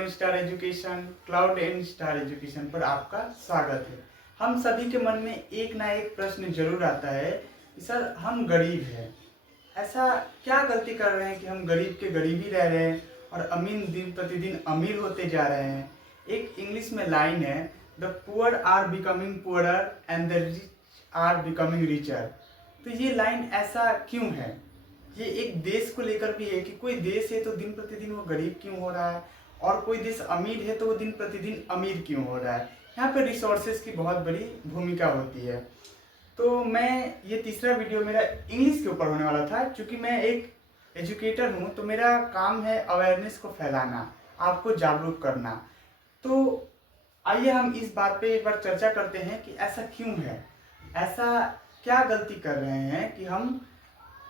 And star education, cloud and star education पर आपका स्वागत है। हम सभी के मन में एक ना एक प्रश्न जरूर आता है कि सर हम गरीब हैं, ऐसा क्या गलती कर रहे हैं कि हम गरीब के गरीब ही रह रहे हैं और अमीर दिन प्रतिदिन अमीर होते जा रहे हैं। एक इंग्लिश में लाइन है, the poor are becoming poorer and the rich are becoming richer. तो ये लाइन ऐसा क्यों है? ये एक देश को लेकर भी है कि कोई देश है तो दिन प्रतिदिन वो गरीब क्यों हो रहा है, और कोई देश अमीर है तो वो दिन प्रतिदिन अमीर क्यों हो रहा है। यहाँ पे रिसोर्सेज की बहुत बड़ी भूमिका होती है। तो मैं ये तीसरा वीडियो मेरा इंग्लिश के ऊपर होने वाला था, क्योंकि मैं एक एजुकेटर हूँ तो मेरा काम है अवेयरनेस को फैलाना, आपको जागरूक करना। तो आइए हम इस बात पे एक बार चर्चा करते हैं कि ऐसा क्यों है, ऐसा क्या गलती कर रहे हैं कि हम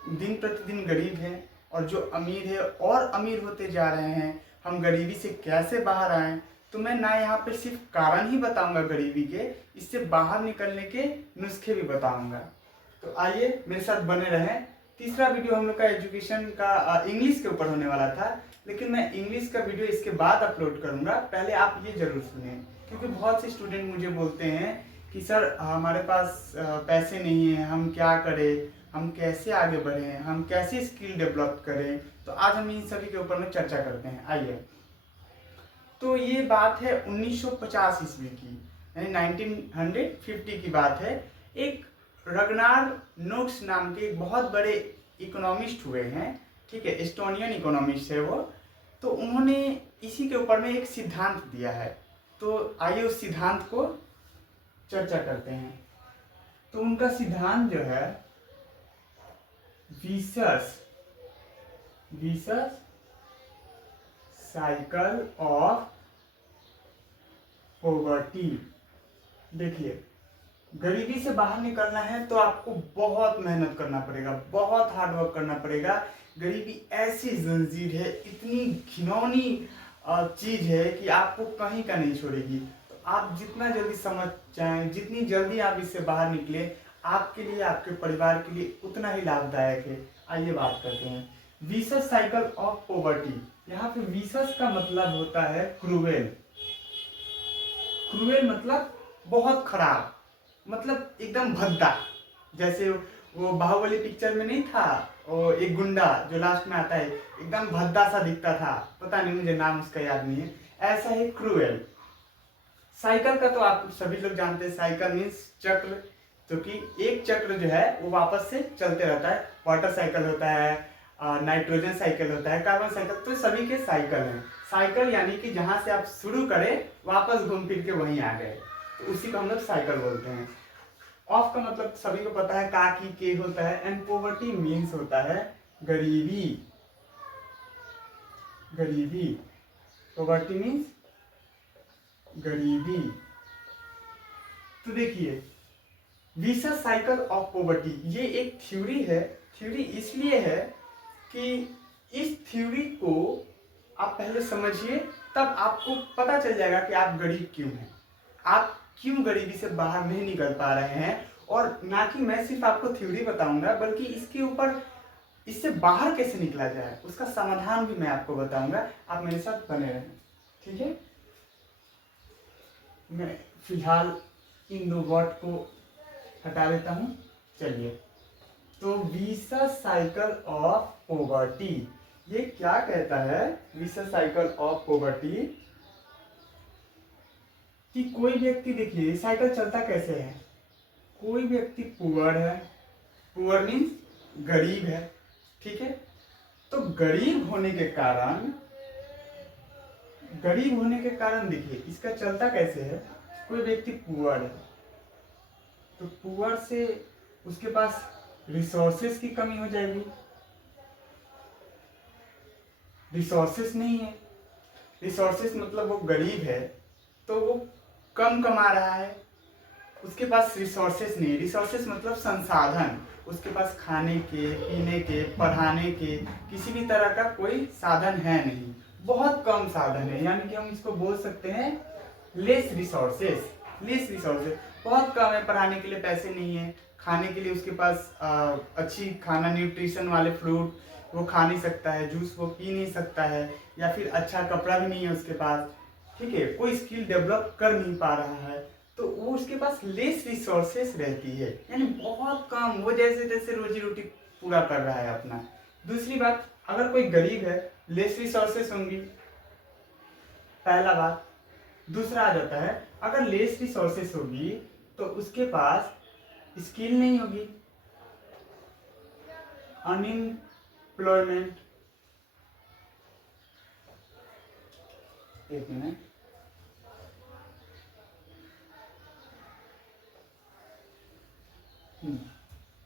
दिन प्रतिदिन गरीब हैं और जो अमीर है और अमीर होते जा रहे हैं। हम गरीबी से कैसे बाहर आएँ? तो मैं ना यहाँ पे सिर्फ कारण ही बताऊंगा गरीबी के, इससे बाहर निकलने के नुस्खे भी बताऊंगा। तो आइए मेरे साथ बने रहें। तीसरा वीडियो हम लोग का एजुकेशन का इंग्लिश के ऊपर होने वाला था, लेकिन मैं इंग्लिश का वीडियो इसके बाद अपलोड करूंगा। पहले आप ये जरूर सुनें, क्योंकि बहुत से स्टूडेंट मुझे बोलते हैं कि सर हमारे पास पैसे नहीं है, हम क्या करें, हम कैसे आगे बढ़ें, हम कैसे स्किल डेवलप करें। तो आज हम इन सभी के ऊपर में चर्चा करते हैं। आइए, तो ये बात है 1950 ईस्वी की, यानी 1950 की बात है। एक रगनार नोक्स नाम के एक बहुत बड़े इकोनॉमिस्ट हुए हैं, ठीक है, एस्टोनियन इकोनॉमिस्ट है वो। तो उन्होंने इसी के ऊपर में एक सिद्धांत दिया है। तो आइए उस सिद्धांत को चर्चा करते हैं। तो उनका सिद्धांत जो है विशस साइकिल ऑफ पॉवर्टी। देखिए, गरीबी से बाहर निकलना है तो आपको बहुत मेहनत करना पड़ेगा, बहुत हार्डवर्क करना पड़ेगा। गरीबी ऐसी जंजीर है, इतनी घिनौनी चीज है कि आपको कहीं का नहीं छोड़ेगी। तो आप जितना जल्दी समझ जाएं, जितनी जल्दी आप इससे बाहर निकले, आपके लिए, आपके परिवार के लिए उतना ही लाभदायक है। आइए बात करते हैं विशस साइकिल ऑफ पॉवर्टी। यहाँ पे विशस का मतलब होता है क्रूएल। क्रूएल मतलब बहुत खराब, मतलब एकदम भद्दा। जैसे वो बाहुबली पिक्चर में नहीं था, वो एक गुंडा जो लास्ट में आता है, एकदम भद्दा सा दिखता था, पता नहीं मुझे नाम उसका याद नहीं है। ऐसा है क्रूएल। साइकिल का तो आप सभी लोग जानते हैं, साइकिल मीन्स चक्र, जो कि एक चक्र जो है वो वापस से चलते रहता है। वाटर साइकिल होता है, नाइट्रोजन साइकिल होता है, कार्बन साइकिल, तो सभी के साइकिल हैं। साइकिल यानी कि जहां से आप शुरू करें वापस घूम फिर के वहीं आ गए, तो उसी को हम लोग साइकिल बोलते हैं। ऑफ का मतलब सभी को पता है, का की के होता है, एंड पॉवर्टी मीन्स होता है गरीबी। गरीबी, पॉवर्टी मीन्स गरीबी। तो देखिए, विशस साइकिल ऑफ पॉवर्टी ये एक थ्योरी है। थ्योरी इसलिए है कि इस थ्योरी को आप पहले समझिए, तब आपको पता चल जाएगा कि आप गरीब क्यों हैं, आप क्यों गरीबी से बाहर नहीं निकल पा रहे हैं। और ना कि मैं सिर्फ आपको थ्योरी बताऊंगा, बल्कि इसके ऊपर, इससे बाहर कैसे निकला जाए उसका समाधान भी मैं आपको बताऊंगा। आप मेरे साथ बने रहें, ठीक है। मैं फिलहाल इन दो वर्ड को हटा देता हूं। चलिए, तो विशस साइकिल ऑफ पॉवर्टी ये क्या कहता है? विशस साइकिल ऑफ पॉवर्टी कि कोई व्यक्ति, देखिए साइकिल चलता कैसे है, कोई व्यक्ति पुअर है, पुअर मीन्स गरीब है, ठीक है। तो गरीब होने के कारण देखिए इसका चलता कैसे है। कोई व्यक्ति पुअर है, तो पुअर से उसके पास रिसोर्सेस की कमी हो जाएगी, रिसोर्सेस नहीं है। रिसोर्सेस मतलब वो गरीब है तो वो कम कमा रहा है, उसके पास रिसोर्सेस नहीं। रिसोर्सेस मतलब संसाधन, उसके पास खाने के, पीने के, पढ़ाने के किसी भी तरह का कोई साधन है नहीं, बहुत कम साधन है। यानी कि हम इसको बोल सकते हैं लेस रिसोर्सेस। बहुत कम है, पढ़ाने के लिए पैसे नहीं है, खाने के लिए उसके पास अच्छी खाना, न्यूट्रिशन वाले फ्रूट वो खा नहीं सकता है, जूस वो पी नहीं सकता है, या फिर अच्छा कपड़ा भी नहीं है उसके पास, ठीक है, कोई स्किल डेवलप कर नहीं पा रहा है, तो वो उसके पास लेस रिसोर्सेस रहती है, यानी बहुत कम, वो जैसे तैसे रोजी रोटी पूरा कर रहा है अपना। दूसरी बात, अगर कोई गरीब है, लेस रिसोर्सेस होंगी, पहला बात। दूसरा आ जाता है, अगर लेस रिसोर्सेस होगी तो उसके पास स्किल नहीं होगी, अनएम्प्लॉयमेंट। एक मिनट,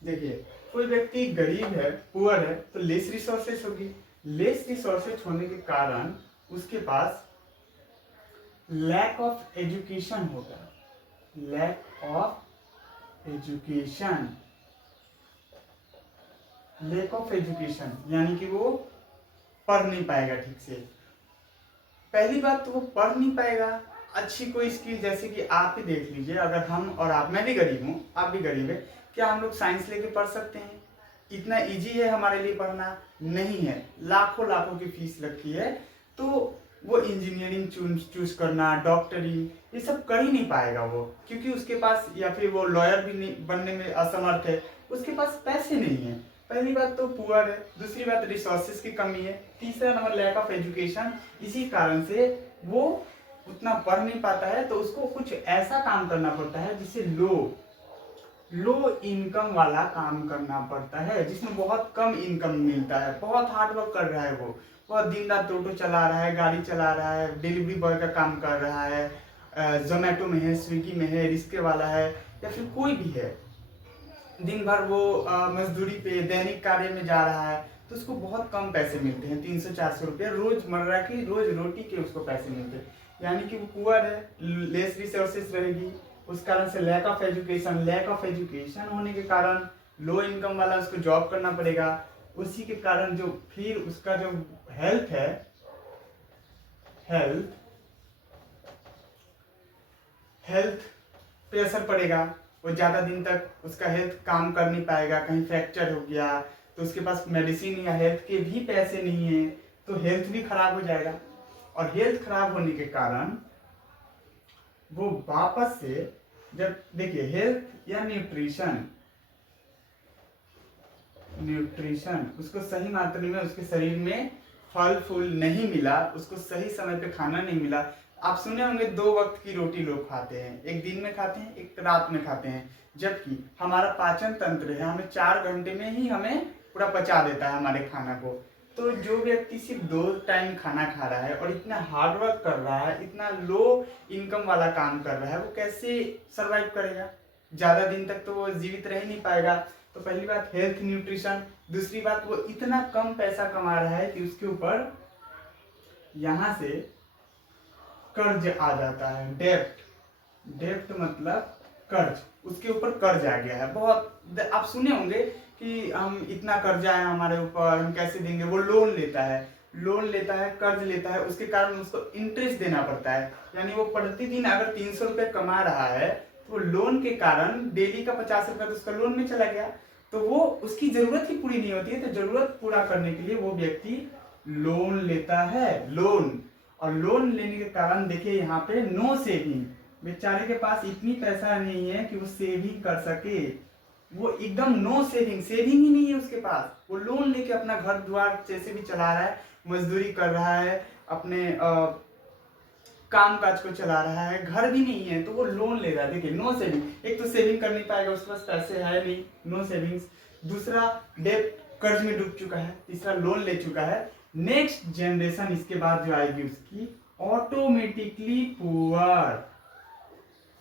देखिए, कोई व्यक्ति गरीब है, पुअर है, तो लेस रिसोर्सेस होगी। लेस रिसोर्सेस होने के कारण उसके पास लैक ऑफ एजुकेशन होगा, lack of education, lack of education यानी कि वो पढ़ नहीं पाएगा ठीक से। पहली बात तो वो पढ़ नहीं पाएगा अच्छी कोई स्किल, जैसे कि आप ही देख लीजिए, अगर हम और आप, मैं भी गरीब हूँ, आप भी गरीब है, क्या हम लोग साइंस लेके पढ़ सकते हैं? इतना इजी है हमारे लिए पढ़ना? नहीं है, लाखों लाखों की फीस लगती है। तो वो इंजीनियरिंग चूज करना, डॉक्टरी, ये सब कर ही नहीं पाएगा वो, क्योंकि उसके पास, या फिर वो लॉयर भी नहीं बनने में असमर्थ है, उसके पास पैसे नहीं है। पहली बात तो पुअर है, दूसरी बात रिसोर्सेज की कमी है, तीसरा नंबर लैक ऑफ एजुकेशन। इसी कारण से वो उतना पढ़ नहीं पाता है, तो उसको कुछ ऐसा काम करना पड़ता है जिसे लो इनकम वाला काम करना पड़ता है, जिसमें बहुत कम इनकम मिलता है। बहुत हार्ड वर्क कर रहा है वो, बहुत दिन रात टोटो चला रहा है, गाड़ी चला रहा है, डिलीवरी बॉय का काम कर रहा है, जोमेटो में है, स्विगी में है, रिक्शे वाला है, या फिर कोई भी है, दिन भर वो मजदूरी पे दैनिक कार्य में जा रहा है, तो उसको बहुत कम पैसे मिलते हैं, 300-400 रुपये रोजमर्रा की रोज रोटी के उसको पैसे मिलते हैं, यानी कि वो पुअर है, लेस रिसोर्सेस रहेगी, उस कारण से lack of education. Lack of education होने के कारण लो इनकम वाला उसको जॉब करना पड़ेगा, उसी के कारण जो फिर उसका जो हेल्थ है, हेल्थ पे असर पड़ेगा, वो ज़्यादा दिन तक उसका हेल्थ काम कर नहीं पाएगा, कहीं फ्रैक्चर हो गया तो उसके पास मेडिसिन या हेल्थ के भी पैसे नहीं है, तो हेल्थ भी खराब हो जाएगा, और हेल्थ खराब होने के कारण वो वापस से, जब देखिए हेल्थ या न्यूट्रिशन उसको सही मात्रा में उसके शरीर में फल फूल नहीं मिला, उसको सही समय पे खाना नहीं मिला। आप सुने होंगे 2 वक्त की रोटी लोग खाते हैं, एक दिन में खाते हैं, एक रात में खाते हैं, जबकि हमारा पाचन तंत्र है, हमें 4 घंटे में ही हमें पूरा पचा देता है हमारे खाना को। तो जो व्यक्ति सिर्फ 2 टाइम खाना खा रहा है और इतना हार्ड वर्क कर रहा है, इतना लो इनकम वाला काम कर रहा है, वो कैसे सरवाइव करेगा? ज़्यादा दिन तक तो वो जीवित रह नहीं पाएगा। तो पहली बात हेल्थ न्यूट्रिशन, दूसरी बात वो इतना कम पैसा कमा रहा है कि उसके ऊपर यहाँ से कर्ज आ जाता है, डेप्ट मतलब कर्ज, उसके ऊपर कर्ज आ गया है। बहुत आप सुने होंगे कि हम इतना कर्जा है हमारे ऊपर, हम कैसे देंगे। वो लोन लेता है, कर्ज लेता है, उसके कारण उसको इंटरेस्ट देना पड़ता है, यानी वो प्रतिदिन अगर 300 रुपये कमा रहा है, तो लोन के कारण डेली का 50 रुपये तो उसका लोन में चला गया, तो वो उसकी जरूरत ही पूरी नहीं होती है। तो जरूरत पूरा करने के लिए वो व्यक्ति लोन लेता है, और लोन लेने के कारण देखिए यहाँ पे नो सेविंग, बेचारे के पास इतनी पैसा नहीं है कि वो सेविंग कर सके, वो एकदम नो सेविंग ही नहीं है उसके पास। वो लोन लेके अपना घर द्वार जैसे भी चला रहा है, मजदूरी कर रहा है, अपने काम काज को चला रहा है, घर भी नहीं है तो वो लोन ले रहा है। देखिए नो सेविंग, एक तो सेविंग कर नहीं पाएगा, उसके पास पैसे है नहीं, नो सेविंग्स, दूसरा डेट कर्ज में डूब चुका है, तीसरा लोन ले चुका है। नेक्स्ट जनरेशन इसके बाद जो आएगी उसकी ऑटोमेटिकली पुअर,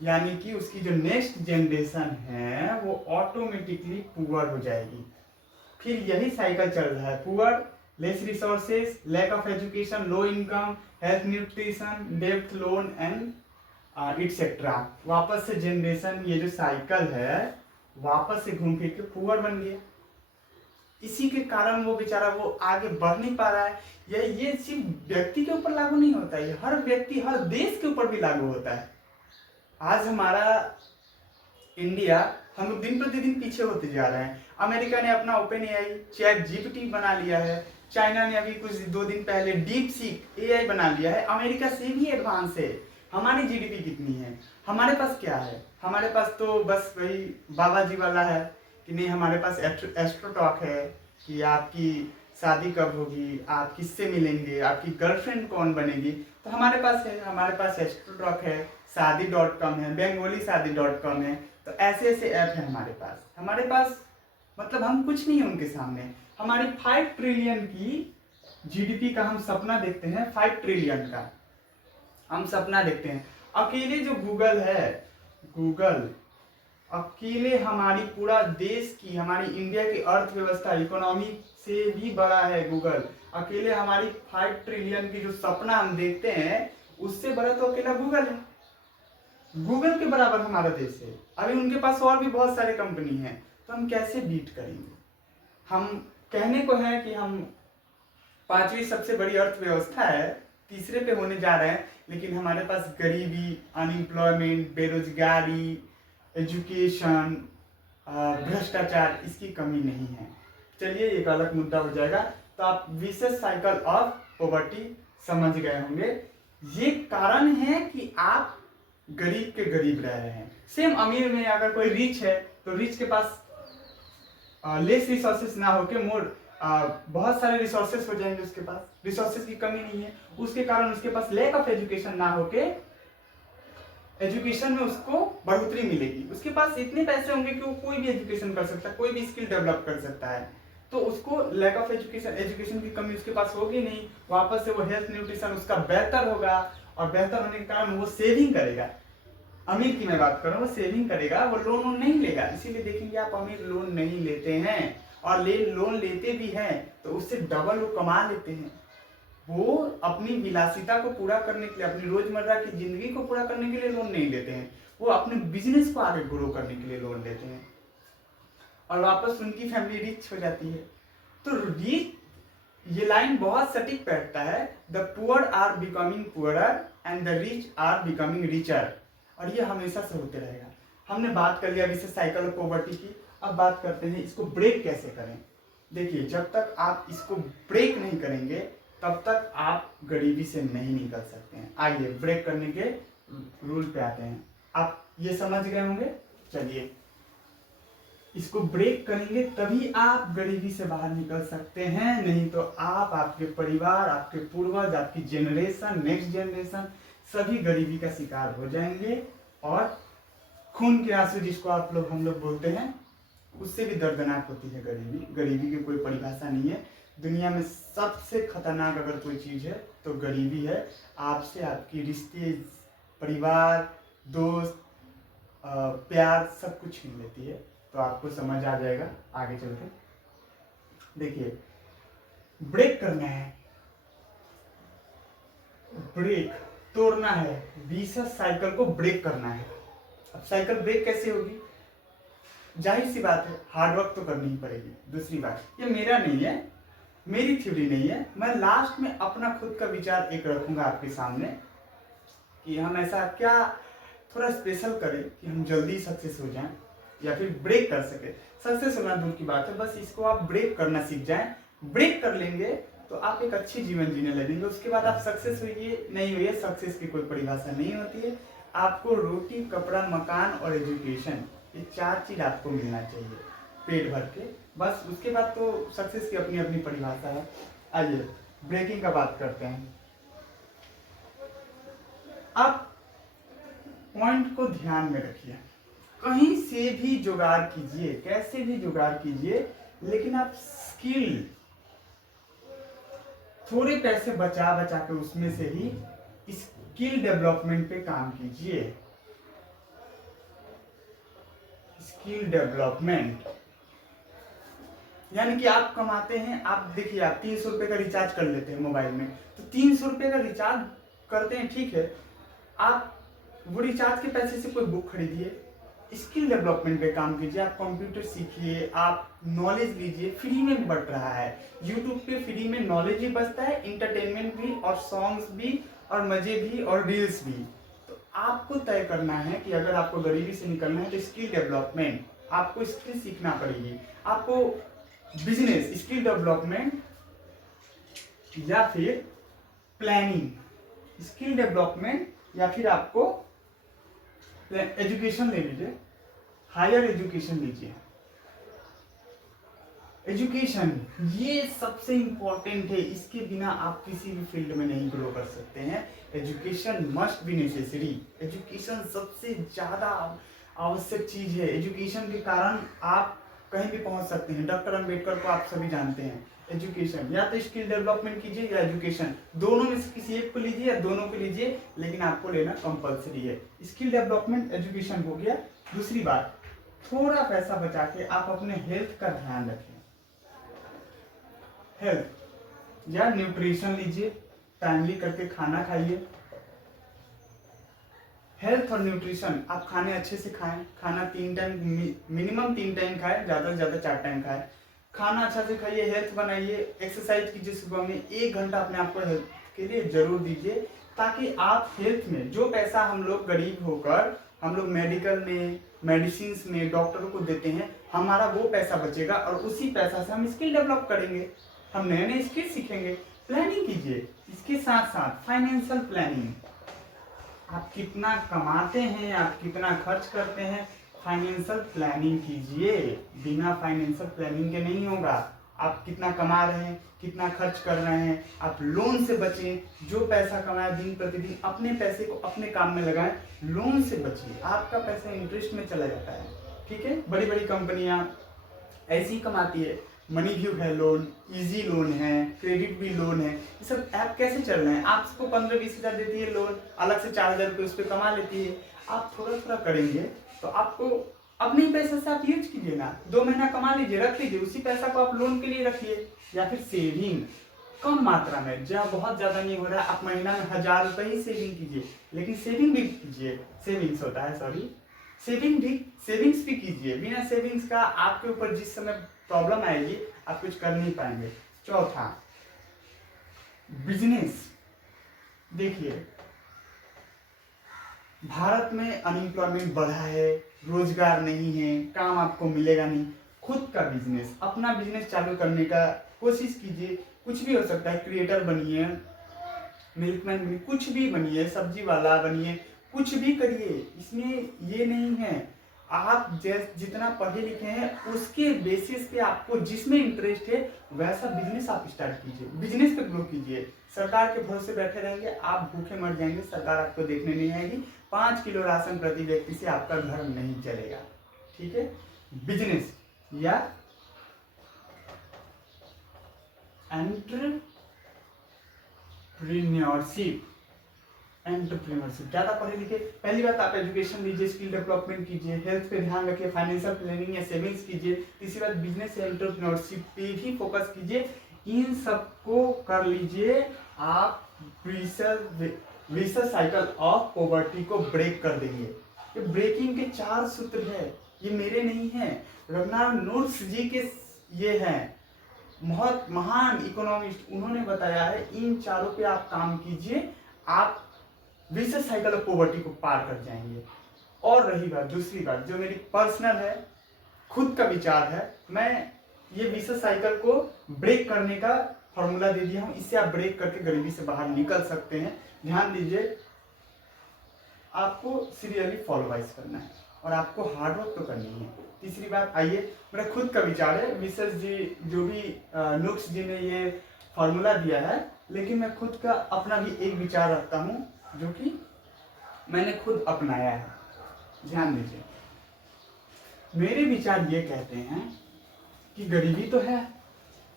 यानी कि उसकी जो नेक्स्ट जनरेशन है वो ऑटोमेटिकली पुअर हो जाएगी। फिर यही साइकिल चल रहा है, poor, less resources, lack of education, low income, health nutrition, डेब्ट, लोन एंड इटसेट्रा। वापस से जनरेशन, ये जो साइकिल है वापस से घूम फिर के पुअर बन गया। इसी के कारण वो बेचारा वो आगे बढ़ नहीं पा रहा है। ये सिर्फ व्यक्ति के ऊपर लागू नहीं होता है, ये हर व्यक्ति, हर देश के ऊपर भी लागू होता है। आज हमारा इंडिया, हम लोग दिन प्रतिदिन पीछे होते जा रहे हैं। अमेरिका ने अपना ओपन एआई चैट जीपीटी बना लिया है। चाइना ने अभी कुछ 2 दिन पहले डीप सीक एआई बना लिया है। अमेरिका से भी एडवांस है। हमारी जीडीपी कितनी है? हमारे पास क्या है? हमारे पास तो बस वही बाबा जी वाला है कि नहीं, हमारे पास एस्ट्रोटॉक है कि आपकी शादी कब होगी, आप किससे मिलेंगे, आपकी गर्लफ्रेंड कौन बनेगी। तो हमारे पास है, हमारे पास एस्ट्रोटॉक है, शादी.com है, बेंगोली शादी.com है। तो ऐसे ऐसे ऐप है हमारे पास मतलब हम कुछ नहीं है उनके सामने। हमारी 5 ट्रिलियन की जीडीपी का हम सपना देखते हैं, 5 ट्रिलियन का हम सपना देखते हैं। अकेले जो गूगल है, गूगल अकेले हमारी पूरा देश की, हमारी इंडिया की अर्थव्यवस्था इकोनॉमी से भी बड़ा है गूगल। अकेले हमारी 5 ट्रिलियन की जो सपना हम देखते हैं उससे बड़ा तो अकेला गूगल है। गूगल के बराबर हमारा देश है। अभी उनके पास और भी बहुत सारे कंपनी हैं, तो हम कैसे बीट करेंगे? हम कहने को है कि हम 5वीं सबसे बड़ी अर्थव्यवस्था है, तीसरे पे होने जा रहे हैं, लेकिन हमारे पास गरीबी, अनएम्प्लॉयमेंट, बेरोजगारी, एजुकेशन, भ्रष्टाचार, इसकी कमी नहीं है। चलिए एक अलग मुद्दा हो जाएगा। तो आप विशेष साइकिल ऑफ पॉवर्टी समझ गए होंगे। ये कारण है कि आप गरीब के गरीब रह रहे हैं। सेम अमीर में अगर कोई रिच है तो रिच के पास लेस रिसोर्सेस ना होके मोर बहुत सारे रिसोर्सेस हो जाएंगे। उसके पास रिसोर्सेस की कमी नहीं है, उसके कारण उसके पास लैक ऑफ एजुकेशन ना होके एजुकेशन में उसको बढ़ोतरी मिलेगी। उसके पास इतने पैसे होंगे कि वो कोई भी एजुकेशन कर सकता है, कोई भी स्किल डेवलप कर सकता है। तो उसको लैक ऑफ एजुकेशन की कमी उसके पास होगी नहीं। वापस से वो हेल्थ न्यूट्रिशन उसका बेहतर होगा और बेहतर होने के कारण वो सेविंग करेगा। अमीर की मैं बात कर रहा हूँ, वो सेविंग करेगा, वो लोन नहीं लेगा। इसीलिए देखेंगे आप अमीर लोन नहीं लेते हैं, और लोन लेते भी हैं तो उससे डबल वो कमा लेते हैं। वो अपनी विलासिता को पूरा करने के लिए, अपनी रोजमर्रा की जिंदगी को पूरा करने के लिए लोन नहीं लेते हैं, वो अपने बिजनेस को आगे ग्रो करने के लिए लोन लेते हैं और वापस उनकी फैमिली रिच हो जाती है। तो रिच, ये लाइन बहुत सटीक बैठता है। The poor are becoming poorer and the rich are becoming richer, और ये हमेशा से होते रहेगा। हमने बात कर लिया विशेष साइकिल ऑफ पॉवर्टी की। अब बात करते हैं इसको ब्रेक कैसे करें। देखिए, जब तक आप इसको ब्रेक नहीं करेंगे तब तक आप गरीबी से नहीं निकल सकते हैं। आइए ब्रेक करने के रूल पे आते हैं। आप ये समझ गए होंगे। चलिए, इसको ब्रेक करेंगे तभी आप गरीबी से बाहर निकल सकते हैं, नहीं तो आप, आपके परिवार, आपके पूर्वज, आपकी जनरेशन, नेक्स्ट जनरेशन सभी गरीबी का शिकार हो जाएंगे। और खून के आंसू जिसको हम लोग बोलते हैं, उससे भी दर्दनाक होती है गरीबी। गरीबी की कोई परिभाषा नहीं है। दुनिया में सबसे खतरनाक अगर कोई चीज़ है तो गरीबी है। आपसे आपकी रिश्ते, परिवार, दोस्त, प्यार सब कुछ छीन लेती है। तो आपको समझ आ जाएगा आगे चल के। देखिए, ब्रेक करना है, ब्रेक तोड़ना है, विशेष साइकिल को ब्रेक करना है। अब साइकिल ब्रेक कैसे होगी? जाहिर सी बात है, हार्डवर्क तो करनी ही पड़ेगी। दूसरी बात, ये मेरा नहीं है, मेरी थ्योरी नहीं है, मैं लास्ट में अपना खुद का विचार एक रखूंगा आपके सामने कि हम ऐसा क्या थोड़ा स्पेशल करें कि हम जल्दी सक्सेस हो जाएं या फिर ब्रेक कर सके। सक्सेस होना दूर की बात है, बस इसको आप ब्रेक करना सीख जाएं। ब्रेक कर लेंगे तो आप एक अच्छी जीवन जीने लगेंगे। उसके बाद आप सक्सेस हुई नहीं हुई, सक्सेस की कोई परिभाषा नहीं होती है। आपको रोटी, कपड़ा, मकान और एजुकेशन, ये 4 चीज आपको मिलना चाहिए पेट भर के। बस उसके बाद तो सक्सेस की अपनी अपनी परिभाषा है। आइए ब्रेकिंग का बात करते हैं। आप पॉइंट को ध्यान में रखिए, कहीं से भी जुगाड़ कीजिए, कैसे भी जुगाड़ कीजिए, लेकिन आप स्किल थोड़े पैसे बचा बचा के उसमें से ही स्किल डेवलपमेंट पे काम कीजिए। स्किल डेवलपमेंट यानी कि आप कमाते हैं, आप देखिए, आप 300 रुपए का रिचार्ज कर लेते हैं मोबाइल में, तो 300 रुपए का रिचार्ज करते हैं, ठीक है। आप वो रिचार्ज के पैसे से कोई बुक खरीदिए, स्किल डेवलपमेंट पे काम कीजिए, आप कंप्यूटर सीखिए, आप नॉलेज लीजिए। फ्री में बढ़ रहा है, यूट्यूब पे फ्री में नॉलेज भी बचता है, इंटरटेनमेंट भी, और सॉन्ग्स भी, और मजे भी, और रील्स भी। तो आपको तय करना है कि अगर आपको गरीबी से निकलना है तो स्किल डेवलपमेंट आपको स्किल सीखना पड़ेगी, आपको बिजनेस स्किल डेवलपमेंट या फिर प्लानिंग, स्किल डेवलपमेंट या फिर आपको एजुकेशन ले लीजिए, हायर एजुकेशन लीजिए। एजुकेशन ये सबसे इंपॉर्टेंट है, इसके बिना आप किसी भी फील्ड में नहीं ग्रो कर सकते हैं। Education must be necessary, education सबसे ज्यादा आवश्यक चीज है। एजुकेशन के कारण आप कहीं भी पहुंच सकते हैं। डॉक्टर अंबेडकर को आप सभी जानते हैं। एजुकेशन या तो स्किल डेवलपमेंट कीजिए या एजुकेशन, दोनों में से किसी एक को लीजिए या दोनों को लीजिए, लेकिन आपको लेना कंपलसरी है। स्किल डेवलपमेंट एजुकेशन हो गया। दूसरी बात, थोड़ा पैसा बचा के आप अपने हेल्थ का ध्यान रखें। हेल्थ या न्यूट्रिशन लीजिए, टाइमली करके खाना खाइए। हेल्थ और न्यूट्रिशन, आप खाने अच्छे से खाएं, खाना 3 टाइम मिनिमम 3 टाइम खाएं, ज़्यादा से ज़्यादा 4 टाइम खाएं। खाना अच्छा से खाइए, हेल्थ बनाइए, एक्सरसाइज कीजिए, सुबह में 1 घंटा अपने आप को हेल्थ के लिए जरूर दीजिए, ताकि आप हेल्थ में जो पैसा हम लोग गरीब होकर हम लोग मेडिकल में, मेडिसिन में डॉक्टरों को देते हैं, हमारा वो पैसा बचेगा और उसी पैसा से हम स्किल डेवलप करेंगे, हम नए नए स्किल सीखेंगे। प्लानिंग कीजिए, इसके साथ साथ फाइनेंशियल प्लानिंग, आप कितना कमाते हैं, आप कितना खर्च करते हैं, फाइनेंशियल प्लानिंग कीजिए। बिना फाइनेंशियल प्लानिंग के नहीं होगा। आप कितना कमा रहे हैं, कितना खर्च कर रहे हैं, आप लोन से बचें। जो पैसा कमाए दिन प्रतिदिन अपने पैसे को अपने काम में लगाएं, लोन से बचिए। आपका पैसा इंटरेस्ट में चला जाता है, ठीक है। बड़ी बड़ी कंपनियां ऐसी कमाती है, मनी व्यू है लोन, इजी लोन है, क्रेडिट भी लोन है, ये सब ऐप कैसे चल रहे हैं। आपको 15-20 हज़ार देती है लोन, अलग से 4,000 रुपये उस पर कमा लेती है। आप थोड़ा थोड़ा करेंगे तो आपको अपने ही पैसे से आप यूज कीजिए ना, 2 महीना कमा लीजिए, रख लीजिए, उसी पैसा को आप लोन के लिए रखिए। या फिर सेविंग कम मात्रा में, जहाँ बहुत ज्यादा नहीं हो रहा है, आप महीना में 1,000 रुपये ही सेविंग कीजिए, लेकिन सेविंग भी कीजिए, सेविंग्स होता है सॉरी, सेविंग्स भी कीजिए। बिना सेविंग्स का आपके ऊपर जिस समय प्रॉब्लम आएगी आप कुछ कर नहीं पाएंगे। चौथा, बिजनेस। देखिए, भारत में अनएम्प्लॉयमेंट बढ़ा है, रोजगार नहीं है, काम आपको मिलेगा नहीं। खुद का बिजनेस, अपना बिजनेस चालू करने का कोशिश कीजिए। कुछ भी हो सकता है, क्रिएटर बनिए, मिल्कमैन बनिए, कुछ भी बनिए, सब्जी वाला बनिए, कुछ भी करिए। इसमें ये नहीं है, आप जितना पढ़े लिखे हैं उसके बेसिस पे आपको जिसमें इंटरेस्ट है वैसा बिजनेस आप स्टार्ट कीजिए, बिजनेस पे ग्रो कीजिए। सरकार के भरोसे बैठे रहेंगे, आप भूखे मर जाएंगे, सरकार आपको देखने नहीं आएगी। 5 किलो राशन प्रति व्यक्ति से आपका घर नहीं चलेगा, ठीक है। बिजनेस या एंटरप्रेन्योरशिप, ज्यादा पढ़े लिखे, पहली बात आप एजुकेशन लीजिए, स्किल डेवलपमेंट कीजिए, हेल्थ पे ध्यान रखिए, फाइनेंशियल प्लानिंग या सेविंग्स कीजिए। तीसरी बात, बिजनेस या एंटरप्रेन्योरशिप पे भी फोकस कीजिए। इन सबको कर लीजिए, आप विशेष साइकिल ऑफ पॉवर्टी को ब्रेक कर देंगे। ये ब्रेकिंग के 4 सूत्र है, ये मेरे नहीं है, रघुनाथ नोट्स जी के ये हैं, बहुत महान इकोनॉमिस्ट, उन्होंने बताया है। इन चारों पे आप काम कीजिए, आप विशेष साइकिल ऑफ पॉवर्टी को पार कर जाएंगे। और रही बात, दूसरी बात जो मेरी पर्सनल है, खुद का विचार है, मैं ये विशेष साइकिल को ब्रेक करने का फॉर्मूला दे दिया हूं, इससे आप ब्रेक करके गरीबी से बाहर निकल सकते हैं। ध्यान दीजिए, आपको सीरियसली फॉलो वाइज करना है और आपको हार्डवर्क तो करनी है। तीसरी बात, आइए, मेरा खुद का विचार है, विशेष जी जो भी नुक्स जी ने ये फॉर्मूला दिया है, लेकिन मैं खुद का अपना भी एक विचार रखता हूँ जो कि मैंने खुद अपनाया है। ध्यान दीजिए, मेरे विचार ये कहते हैं कि गरीबी तो है,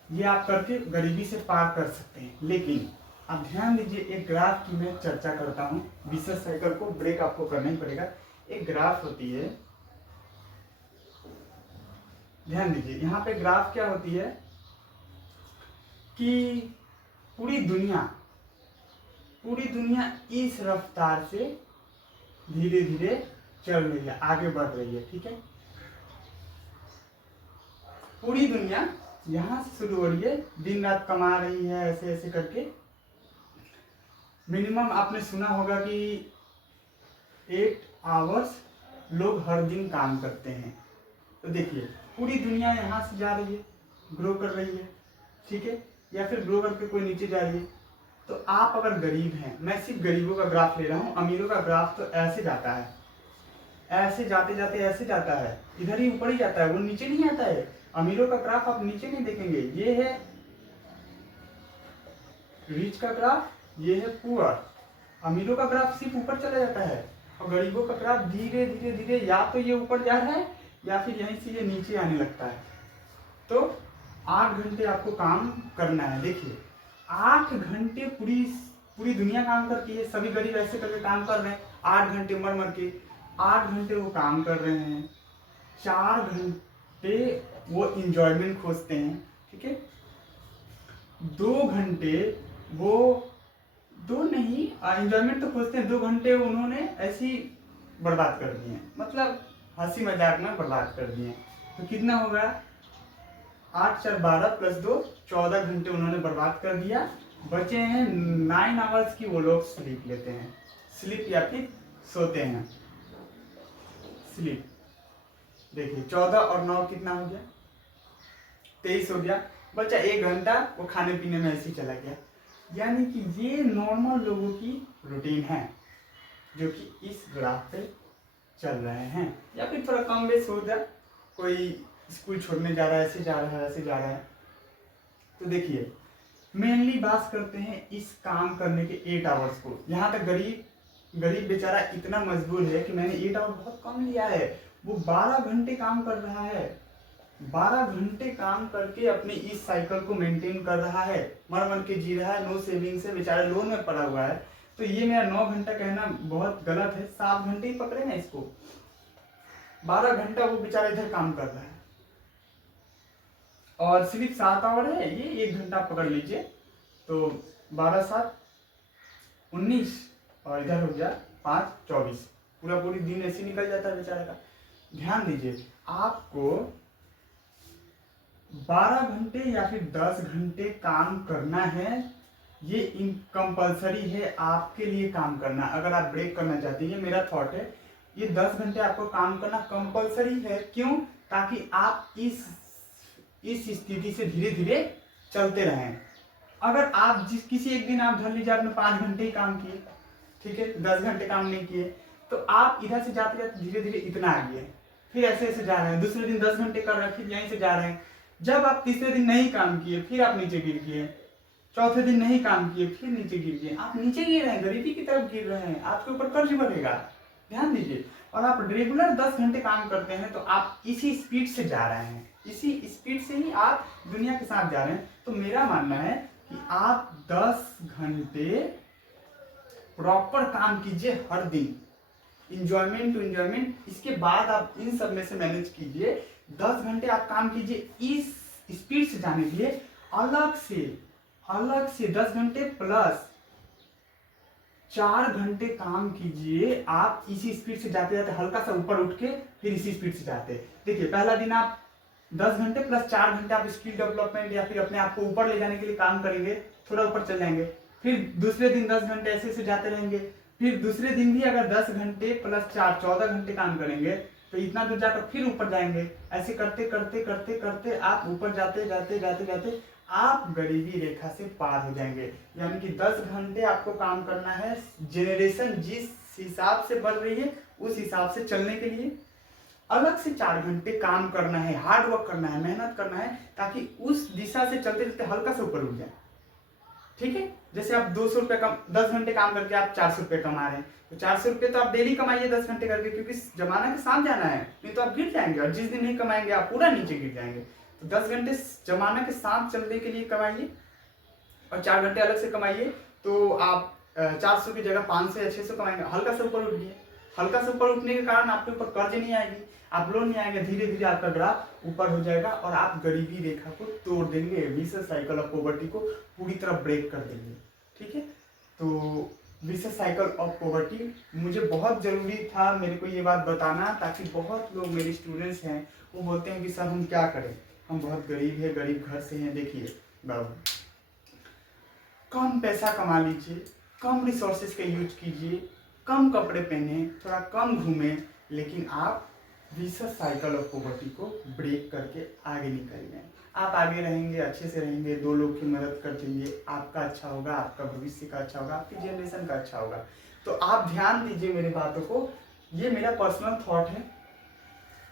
ये आप करके गरीबी से पार कर सकते हैं, लेकिन आप ध्यान दीजिए, एक ग्राफ की मैं चर्चा करता हूँ। विशेष साइकिल को ब्रेक आपको करना ही पड़ेगा। एक ग्राफ होती है, ध्यान दीजिए, यहाँ पे ग्राफ क्या होती है कि पूरी दुनिया इस रफ्तार से धीरे धीरे चल रही है, आगे बढ़ रही है, ठीक है। पूरी दुनिया यहाँ से शुरू हो रही है, दिन रात कमा रही है, ऐसे ऐसे करके। मिनिमम आपने सुना होगा कि 8 आवर्स लोग हर दिन काम करते हैं, तो देखिए पूरी दुनिया यहाँ से जा रही है, ग्रो कर रही है, ठीक है, या फिर ग्रो करके कोई नीचे जा रही है। तो आप अगर गरीब हैं, मैं सिर्फ गरीबों का ग्राफ ले रहा हूँ, अमीरों का ग्राफ तो ऐसे जाता है, ऐसे जाते जाते ऐसे जाता है, इधर ही ऊपर ही जाता है, वो नीचे नहीं आता है। अमीरों का ग्राफ आप नीचे नहीं देखेंगे, ये है रिच का ग्राफ, ये है पुअर। अमीरों का ग्राफ सिर्फ ऊपर चला जाता है और गरीबों का ग्राफ धीरे धीरे धीरे या तो ये ऊपर जा रहा है या फिर यहीं से ये नीचे आने लगता है। तो 8 घंटे आपको काम करना है। देखिए 8 घंटे पूरी पूरी दुनिया काम करती है, सभी गरीब ऐसे करके काम कर रहे हैं, 8 घंटे मर मर के 8 घंटे वो काम कर रहे हैं, 4 घंटे वो इंजॉयमेंट खोजते हैं, ठीक है, 2 घंटे वो दो नहीं इंजॉयमेंट तो खोजते हैं, 2 घंटे उन्होंने ऐसी बर्बाद कर दिए, मतलब हंसी मजाक में बर्बाद कर दिए। तो कितना होगा, 8 4 12 प्लस 2 14 घंटे उन्होंने बर्बाद कर दिया। बचे हैं 9 आवर्स की वो लोग स्लीप लेते हैं, स्लीप या फिर सोते हैं, स्लीप। देखिए 14 और 9 कितना हो गया, 23 हो गया। बचा 1 घंटा वो खाने पीने में ऐसे ही चला गया। यानी कि ये नॉर्मल लोगों की रूटीन है जो कि इस ग्राफ पे चल रहे हैं, या फिर थोड़ा कम बेस हो जाए, कोई स्कूल छोड़ने जा रहा है, ऐसे जा रहा है, ऐसे जा रहा है। तो देखिए मेनली बात करते हैं इस काम करने के 8 आवर्स को। यहाँ तक गरीब बेचारा इतना मजबूर है कि मैंने 8 आवर बहुत कम लिया है, वो 12 घंटे काम कर रहा है, 12 घंटे काम करके अपने इस साइकिल को मेंटेन कर रहा है, मर मर के जी रहा है, नो सेविंग से, बेचारा लोन में पड़ा हुआ है। तो ये मेरा 9 घंटा कहना बहुत गलत है, 7 घंटे ही पकड़े ना इसको, 12 घंटा वो बेचारा इधर काम कर रहा है और सिर्फ 7 आवर है, ये 1 घंटा पकड़ लीजिए, तो 12 7 19 और इधर हो गया 5 24, पूरी दिन ऐसे निकल जाता है बेचारे का। ध्यान दीजिए आपको 12 घंटे या फिर 10 घंटे काम करना है, ये कंपलसरी है आपके लिए काम करना। अगर आप ब्रेक करना चाहते हैं, ये मेरा थॉट है, ये 10 घंटे आपको काम करना कंपलसरी है। क्यों? ताकि आप इस स्थिति से धीरे धीरे चलते रहें। अगर आप किसी एक दिन आप धर लीजिए आपने 5 घंटे ही काम किए, ठीक है, 10 घंटे काम नहीं किए, तो आप इधर से जाते जाते धीरे धीरे इतना आ गए, फिर ऐसे ऐसे जा रहे हैं, दूसरे दिन 10 घंटे कर रहे हैं, फिर यहीं से जा रहे हैं। जब आप तीसरे दिन नहीं काम किए फिर आप नीचे गिर गए, चौथे दिन नहीं काम किए फिर नीचे गिर गए, आप नीचे गिर रहे हैं, गरीबी की तरफ गिर रहे हैं, आपके ऊपर कर्ज बढ़ेगा। ध्यान दीजिए। और आप रेगुलर 10 घंटे काम करते हैं तो आप इसी स्पीड से जा रहे हैं, इसी स्पीड से ही आप दुनिया के साथ जा रहे हैं। तो मेरा मानना है कि आप 10 घंटे प्रॉपर काम कीजिए हर दिन, इंजॉयमेंट टू इंजॉयमेंट। इसके बाद आप इन सब में से मैनेज कीजिए, 10 घंटे आप काम कीजिए इस स्पीड से जाने के लिए। अलग से 10 घंटे प्लस 4 घंटे काम कीजिए आप इसी स्पीड से जाते जाते, हल्का सा ऊपर उठ के फिर इसी स्पीड से जाते। देखिए पहला दिन आप 10 घंटे प्लस 4 घंटे आप स्किल डेवलपमेंट या फिर अपने आप को ऊपर ले जाने के लिए काम करेंगे, थोड़ा ऊपर चल जाएंगे। फिर दूसरे दिन 10 घंटे ऐसे ऐसे जाते रहेंगे, फिर दूसरे दिन भी अगर 10 घंटे प्लस 4 14 घंटे काम करेंगे तो इतना दूर जाकर फिर ऊपर जाएंगे। ऐसे करते करते करते करते आप ऊपर जाते जाते जाते जाते आप गरीबी रेखा से पार हो जाएंगे। यानी कि 10 घंटे आपको काम करना है, जेनरेशन जिस हिसाब से बढ़ रही है उस हिसाब से चलने के लिए। अलग से 4 घंटे काम करना है, हार्ड वर्क करना है, मेहनत करना है, ताकि उस दिशा से चलते चलते हल्का से ऊपर उठ जाए। ठीक है, जैसे आप 200 रुपये कम 10 घंटे काम करके आप 400 रुपये कमा रहे हैं, तो 400 रुपये तो आप डेली कमाइए 10 घंटे करके, क्योंकि जमाना के साथ जाना है, नहीं तो आप गिर जाएंगे। और जिस दिन नहीं कमाएंगे आप पूरा नीचे गिर जाएंगे। तो 10 घंटे जमाना के साथ चलने के लिए कमाइए और 4 घंटे अलग से कमाइए, तो आप 400 की जगह 500 या 600 कमाएंगे। हल्का से ऊपर उठिए, हल्का से ऊपर उठने के कारण आपके ऊपर कर्ज नहीं आएगी, आप लोन नहीं आएंगे, धीरे धीरे आपका ग्राफ ऊपर हो जाएगा और आप गरीबी रेखा को तोड़ देंगे, विशेष साइकिल ऑफ पॉवर्टी को पूरी तरह ब्रेक कर देंगे। ठीक है, तो विशेष साइकिल ऑफ पॉवर्टी मुझे बहुत जरूरी था मेरे को ये बात बताना, ताकि बहुत लोग मेरे स्टूडेंट्स हैं वो बोलते हैं कि सर हम क्या करें, हम बहुत गरीब है, गरीब घर से हैं। देखिए बाबू, कम पैसा कमा लीजिए, कम रिसोर्सेज का यूज कीजिए, कम कपड़े पहने, थोड़ा कम घूमें, लेकिन आप विशेष साइकिल ऑफ पॉवर्टी को ब्रेक करके आगे निकल जाएं। आप आगे रहेंगे, अच्छे से रहेंगे, 2 लोग की मदद कर देंगे, आपका अच्छा होगा, आपका भविष्य का अच्छा होगा, आपकी जनरेशन का अच्छा होगा। तो आप ध्यान दीजिए मेरी बातों को, ये मेरा पर्सनल थॉट है।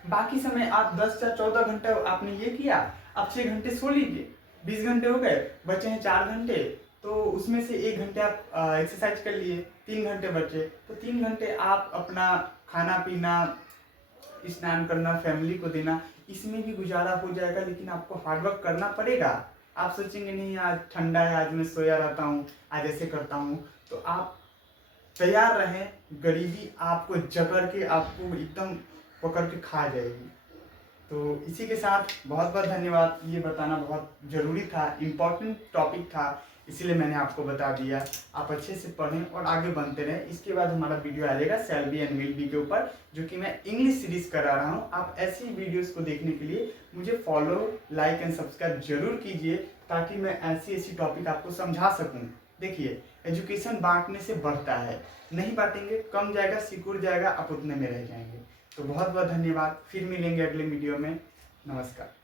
बाकी समय आप 10 या 14 घंटे आपने ये किया, आप 6 घंटे सो लीजिए, 20 घंटे हो गए, बचे हैं 4 घंटे, तो उसमें से 1 घंटे आप एक्सरसाइज कर लिए, 3 घंटे बचे, तो 3 घंटे आप अपना खाना पीना, स्नान करना, फैमिली को देना, इसमें भी गुजारा हो जाएगा। लेकिन आपको हार्डवर्क करना पड़ेगा। आप सोचेंगे नहीं आज ठंडा है, आज मैं सोया रहता हूँ, आज ऐसे करता हूँ, तो आप तैयार रहें। गरीबी आपको जकड़ के, आपको एकदम पकड़ के खा जाएगी। तो इसी के साथ बहुत बहुत धन्यवाद। ये बताना बहुत ज़रूरी था, इम्पोर्टेंट टॉपिक था, इसीलिए मैंने आपको बता दिया। आप अच्छे से पढ़ें और आगे बढ़ते रहें। इसके बाद हमारा वीडियो आ जाएगा shall be and will be के ऊपर, जो कि मैं इंग्लिश सीरीज करा रहा हूँ। आप ऐसी वीडियोस को देखने के लिए मुझे फॉलो, लाइक एंड सब्सक्राइब जरूर कीजिए, ताकि मैं ऐसी ऐसी टॉपिक आपको समझा सकूँ। देखिए, एजुकेशन बांटने से बढ़ता है, नहीं बांटेंगे कम जाएगा, सिकुड़ जाएगा, आप उतने में रह जाएंगे। तो बहुत बहुत धन्यवाद, फिर मिलेंगे अगले वीडियो में। नमस्कार।